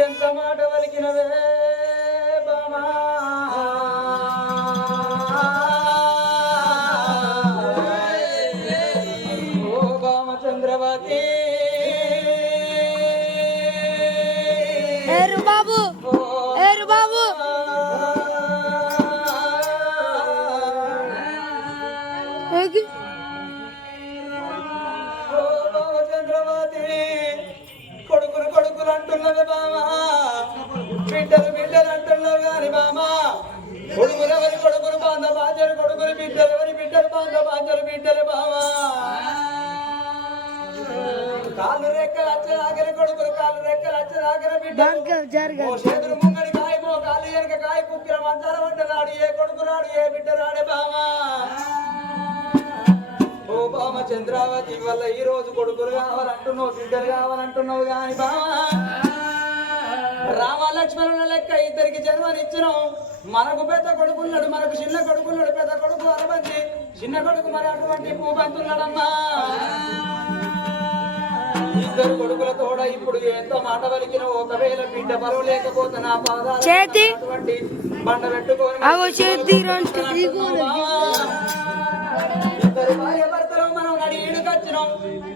ఎంత మాట వలికినవే బామా ఓ బామ బాబు ఏరు బాబు ఏగి. అంటున్నది బామా బిడ్డలు బిడ్డలు అంటున్నావు గాని బామా కొడుకులు ఎవరి కొడుకులు బాంధ బాధ్యలు కొడుకులు బిడ్డలు ఎవరి బిడ్డలు బాంధ బాధ్యలు బిడ్డలు బామా కాళ్ళు రెక్కలు అచ్చలాగర కొడుకులు కాళ్ళు రెక్కలు బిడ్డలు. జరగ ఓ చేతులు ముంగడి కాయ మో కాళ్ళు ఎనక కాయ కుక్కిర మంచాల వంట నాడు ఏ కొడుకు రాడు ఏ బిడ్డ రాడే బామా ఓ బామ చంద్రావతి వల్ల ఈ రోజు కొడుకులు కావాలంటున్నావు బిడ్డలు కావాలంటున్నావు గాని బామా ఇద్దరికి జన్మనిచ్చినాం. మనకు పెద్ద కొడుకున్నాడు మనకు చిన్న కొడుకున్నాడు పెద్ద కొడుకు అరబంది. చిన్న కొడుకు మరి అటువంటి పూబంతున్నాడమ్మా ఇద్దరు కొడుకుల తోడ ఇప్పుడు ఎంతో మాట వలికిన ఒకవేళ బిడ్డ బరువు లేకపోతే నా పాదాలు చేతి. బండ పెట్టుకొని చేతి ఇద్దరు భార్య భర్తలు మనం నడి ఈడుకొచ్చినాం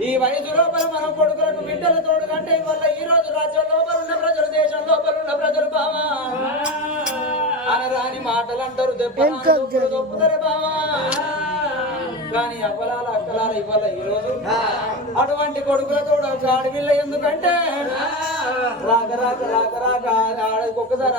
ఈ వయసు లోపల మనం కొడుకులకు బిడ్డల తోడు కంటే వల్ల ఈ రోజు రాజ్యం అనరాని మాటలు అంటారు బామా కానీ అవ్వలాల అక్కలాల ఇవ్వాల ఈ రోజు. అటువంటి కొడుకులతో ఆడపిల్ల ఎందుకంటే? రాక రాక రాక రాక ఒక్కసారి